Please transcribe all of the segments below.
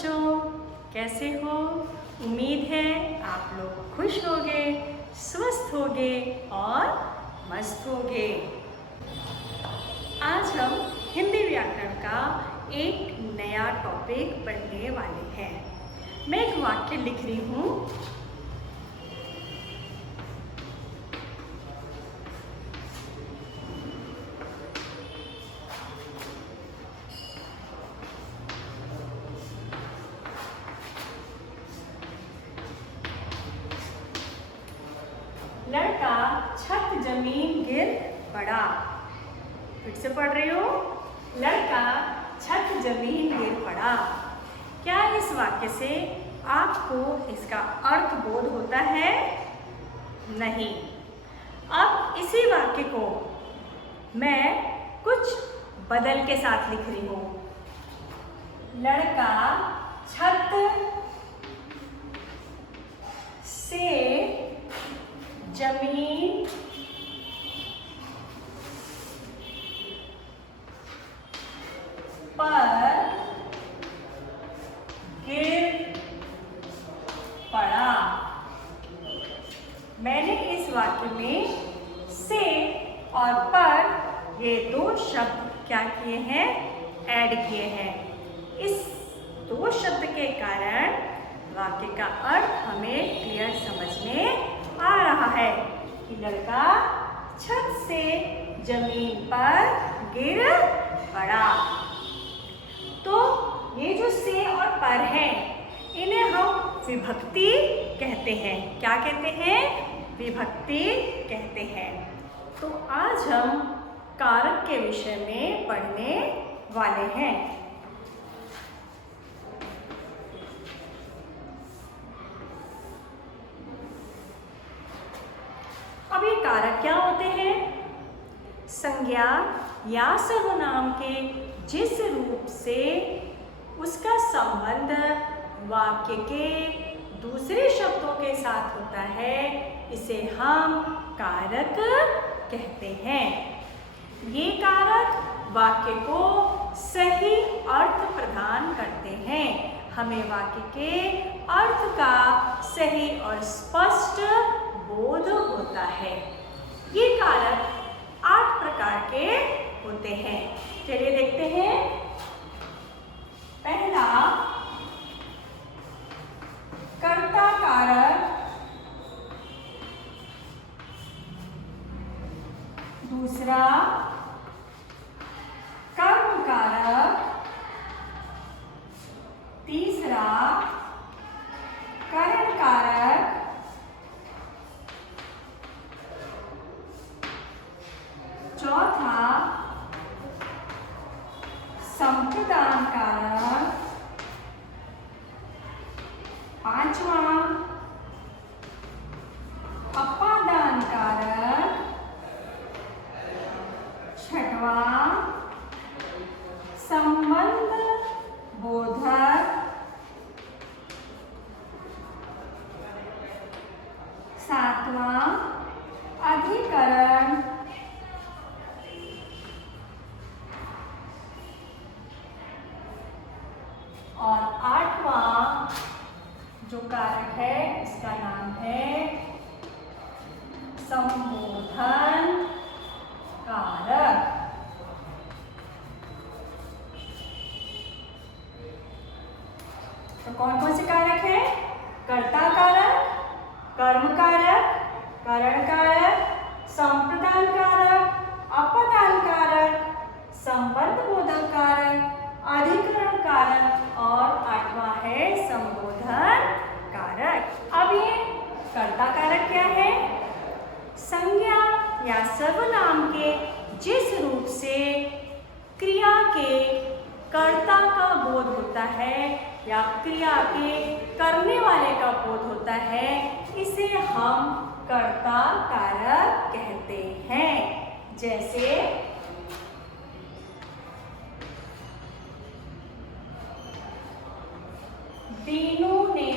बच्चों, कैसे हो? उम्मीद है आप लोग खुश होगे, स्वस्थ होगे और मस्त होगे। आज हम हिंदी व्याकरण का एक नया टॉपिक पढ़ने वाले हैं। मैं एक वाक्य लिख रही हूँ। लड़का छत जमीन गिर पड़ा। फिर से पढ़ रही हूँ। लड़का छत जमीन गिर पड़ा। क्या इस वाक्य से आपको इसका अर्थ बोध होता है? नहीं। अब इसी वाक्य को मैं कुछ बदल के साथ लिख रही हूँ। लड़का छत से जमीन पर गिर पड़ा। मैंने इस वाक्य में से और पर ये दो शब्द क्या किए हैं? ऐड किए हैं। इस दो शब्द के कारण वाक्य का अर्थ हमें क्लियर समझ में आ रहा है कि लड़का छत से जमीन पर गिर पड़ा। तो ये जो से और पर है, इन्हें हम विभक्ति कहते हैं। क्या कहते हैं? विभक्ति कहते हैं। तो आज हम कारक के विषय में पढ़ने वाले हैं। अब ये कारक क्या होते हैं? संज्ञा या सर्वनाम के जिस रूप से उसका संबंध वाक्य के दूसरे शब्दों के साथ होता है, इसे हम कारक कहते हैं। ये कारक वाक्य को सही अर्थ प्रदान करते हैं। हमें वाक्य के अर्थ का सही और स्पष्ट बोध होता है। ये कारक 8 प्रकार के होते हैं। चलिए देखते हैं। पहला कर्ता कारक, दूसरा कर्म कारक, तीसरा करण कारक, चौथा संप्रदान कारक, पांचवा अपादान कारक, छठवा संबंध बोधक, सातवां अधिकरण, और 8वां जो कारक है इसका नाम है संबोधन कारक। तो कौन कौन से कारक है? कर्ता कारक, कर्म कारक, करण कारक, संप्रदान कारक, अपदान कारक, संबंध बोधक कारक, अधिकरण कारक और 8वां है संबोधन कारक। अब ये कर्ता कारक क्या है? संज्ञा या सर्वनाम के जिस रूप से क्रिया के कर्ता का बोध होता है या क्रिया के करने वाले का बोध होता है, इसे हम कर्ता कारक कहते हैं। जैसे दीनू ने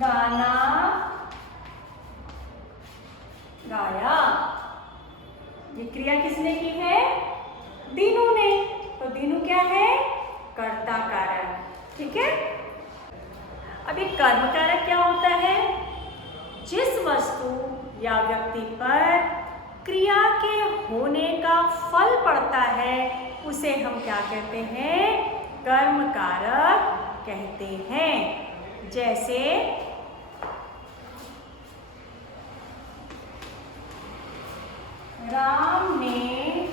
गाना गाया। ये क्रिया किसने की है? दीनू ने। तो वस्तु या व्यक्ति पर क्रिया के होने का फल पड़ता है उसे हम क्या कहते हैं? कर्म कारक कहते हैं। जैसे राम ने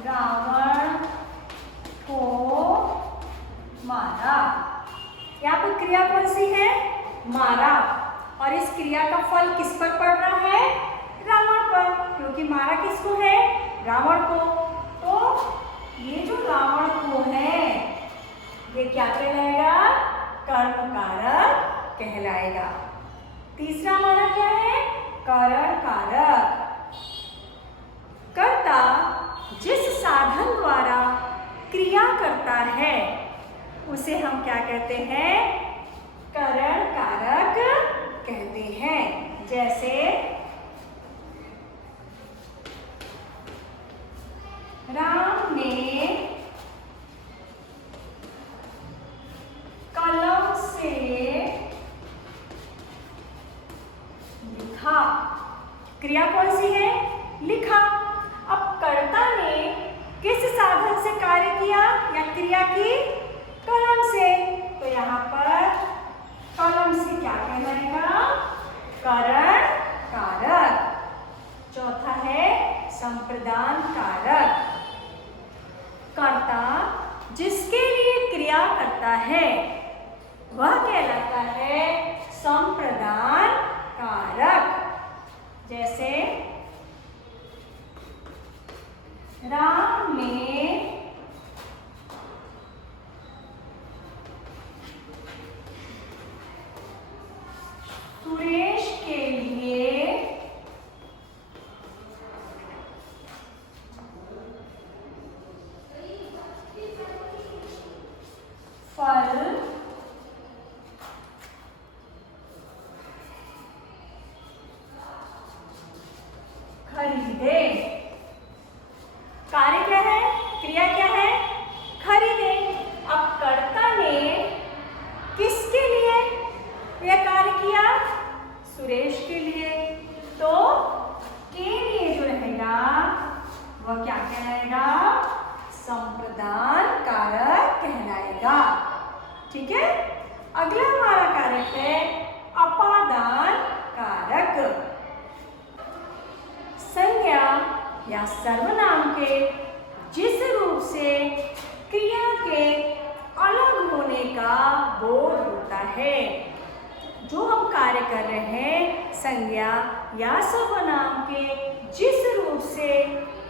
रावण को मारा। यहाँ पर क्रिया कौन सी है? मारा। और इस क्रिया का फल किस पर पड़ रहा है? रावण पर, क्योंकि मारा किसको है? रावण को। तो ये जो रावण को है ये क्या कहलाएगा? कर्म कारक कहलाएगा। तीसरा हमारा क्या है? करण कारक। कर्ता जिस साधन द्वारा क्रिया करता है उसे हम क्या कहते हैं? करण कारक कहते हैं। जैसे राम ने कलम से लिखा। क्रिया कौन सी है? लिखा। अब कर्ता ने किस साधन से कार्य किया या क्रिया की? कलम से। तो यहाँ पर कलम से क्या कहलाएगा? करण कारक। चौथा है संप्रदान कारक। कर्ता जिसके लिए क्रिया करता है वह कहलाता है संप्रदान कारक। जैसे राम ने सुरेश के लिए फल खरीदे। कार्य क्या है? क्रिया क्या है? खरीदे। अब कर्ता ने किसके लिए यह कार्य किया? सुरेश के लिए। तो के लिए जो रहेगा वह क्या कहलाएगा? संप्रदान कारक कहलाएगा। ठीक है। अगला हमारा कारक है अपादान कारक। संज्ञा या सर्वनाम के जिस रूप से क्रिया के अलग होने का बोध होता है। जो हम कार्य कर रहे हैं संज्ञा या सर्वनाम के जिस रूप से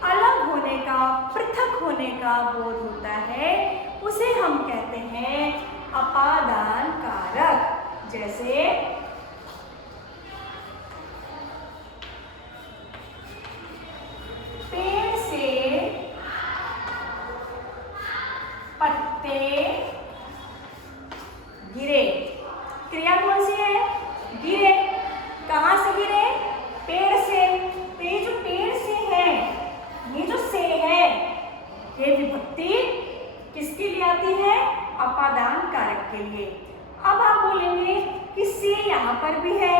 अलग होने का, पृथक होने का बोध होता है उसे हम कहते हैं अपादान कारक। जैसे पेड़ से पत्ते गिरे। क्रिया कौन सी है? गिरे। कहाँ से गिरे? पेड़ से। तो ये जो पेड़ से है, ये जो से है, ये विभक्ति किसके लिए आती है? अपादान कारक के लिए। अब आप बोलेंगे कि से यहाँ पर भी है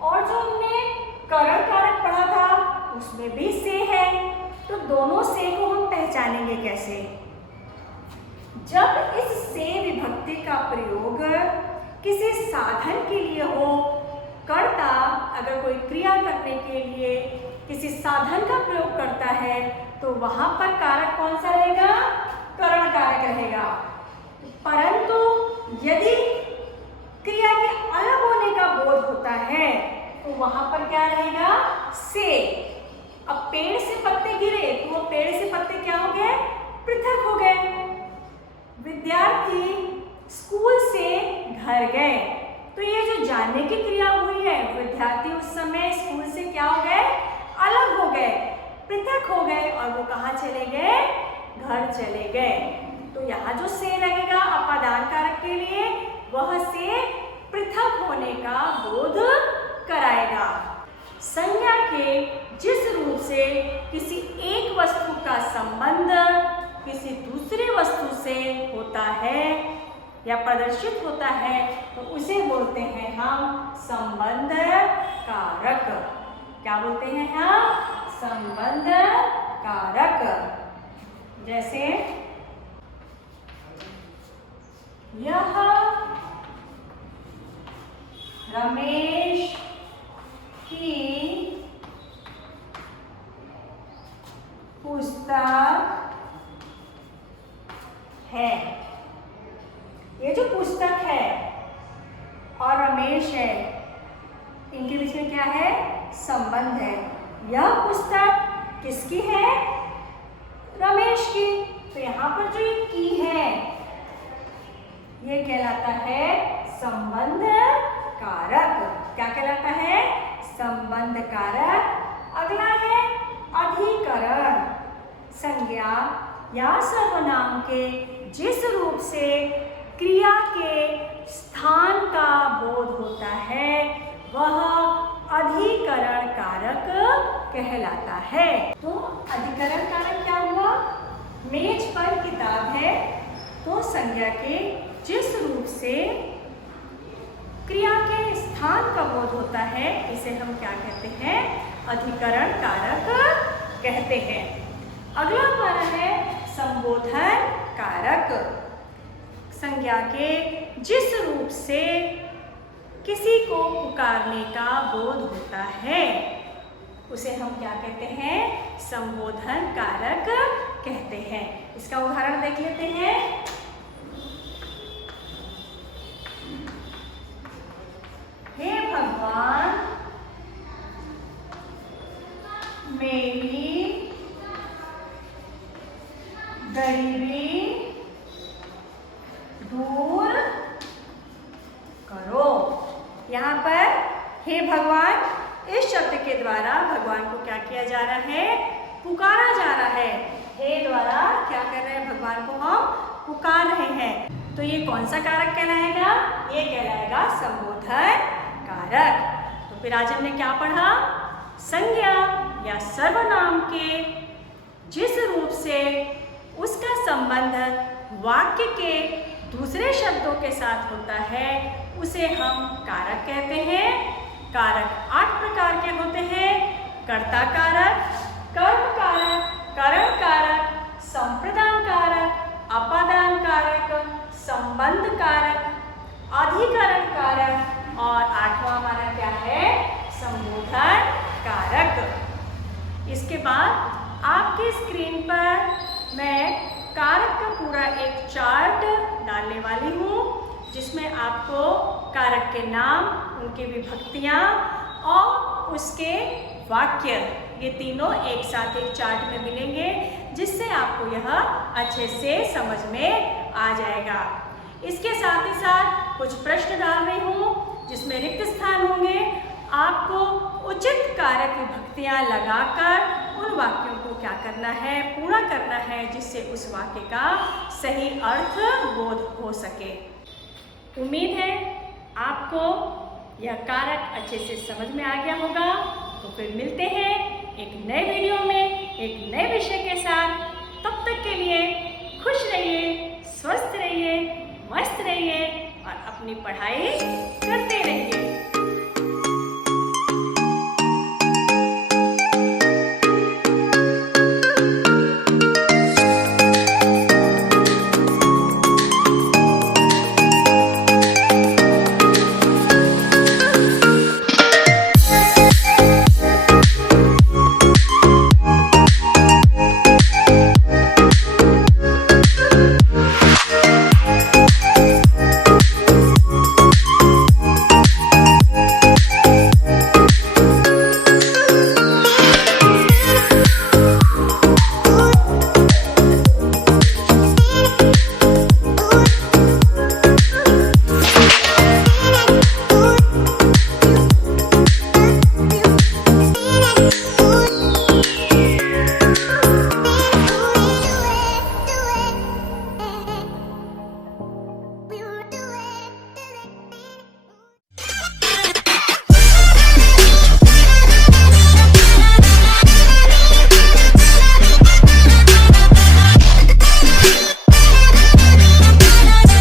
और जो हमने करण कारक पढ़ा था उसमें भी से है। तो दोनों से को हम पहचानेंगे कैसे? जब इस से विभक्ति का प्रयोग किसी साधन के लिए हो, कर्ता अगर कोई क्रिया करने के लिए किसी साधन का प्रयोग करता है तो वहां पर कारक कौन सा रहेगा? करण कारक रहेगा। परंतु यदि क्रिया के अलग होने का बोध होता है तो वहां पर क्या रहेगा? से। अब पेड़ से पत्ते गिरे तो वो पेड़ से पत्ते क्या हो गए? पृथक हो गए। विद्यार्थी स्कूल से घर गए तो ये जो जाने की क्रिया हुई है, विद्यार्थी उस समय स्कूल से क्या हो गए? अलग हो गए, पृथक हो गए और वो कहाँ चले गए? घर चले गए। तो यहाँ जो से लगेगा अपादान कारक के लिए, वह से पृथक होने का बोध कराएगा। संज्ञा के जिस रूप से किसी एक वस्तु का संबंध किसी दूसरे वस्तु से होता है या प्रदर्शित होता है तो उसे बोलते हैं हम संबंध कारक। क्या बोलते हैं हम? संबंध कारक। जैसे यह रमेश की पुस्तक है। ये जो पुस्तक है और रमेश है, इनके बीच में क्या है? संबंध है। यह पुस्तक किसकी है? रमेश की। तो यहाँ पर जो ये की है ये कहलाता है संबंध कारक। क्या कहलाता है? संबंध कारक। अगला है अधिकरण। संज्ञा या सर्वनाम के जिस रूप से क्रिया के स्थान का बोध होता है वह अधिकरण कारक कहलाता है। तो अधिकरण कारक क्या हुआ? मेज पर किताब है तो संज्ञा के जिस रूप से क्रिया के स्थान का बोध होता है इसे हम क्या कहते हैं? अधिकरण कारक कहते हैं। अगला हमारा है संबोधन कारक। संज्ञा के जिस रूप से किसी को पुकारने का बोध होता है उसे हम क्या कहते हैं? संबोधन कारक कहते हैं। इसका उदाहरण देख लेते हैं। हे भगवान, मेरी गरीबी दूर करो। यहाँ पर हे भगवान इस शब्द के द्वारा भगवान को क्या किया जा रहा है? पुकारा जा रहा है। हे द्वारा क्या कर रहे हैं? भगवान को हम पुकार रहे हैं। तो ये कौन सा कारक कहलाएगा? ये कहलाएगा संबोधन कारक। तो फिर आज हमने क्या पढ़ा? संज्ञा या सर्वनाम के जिस रूप से उसका संबंध वाक्य के दूसरे शब्दों के साथ होता है उसे हम कारक कहते हैं। कारक 8 प्रकार के होते हैं। कर्ता कारक, कर्म कारक, करण कारक, संप्रदान कारक, अपादान कारक, संबंध कारक, अधिकरण कारक और 8वां हमारा क्या है? संबोधन कारक। इसके बाद आपकी स्क्रीन पर मैं कारक का पूरा एक चार्ट डालने वाली हूँ जिसमें आपको कारक के नाम, उनकी विभक्तियाँ और उसके वाक्य ये तीनों एक साथ एक चार्ट में मिलेंगे जिससे आपको यह अच्छे से समझ में आ जाएगा। इसके साथ ही साथ कुछ प्रश्न डाल रही हूँ जिसमें रिक्त स्थान होंगे। आपको उचित कारक विभक्तियाँ लगाकर उन वाक्यों को क्या करना है? पूरा करना है जिससे उस वाक्य का सही अर्थ बोध हो सके। उम्मीद है आपको यह कारक अच्छे से समझ में आ गया होगा। तो फिर मिलते हैं एक नए वीडियो में एक नए विषय के साथ। तब तक के लिए खुश रहिए, स्वस्थ रहिए, मस्त रहिए और अपनी पढ़ाई करते रहिए।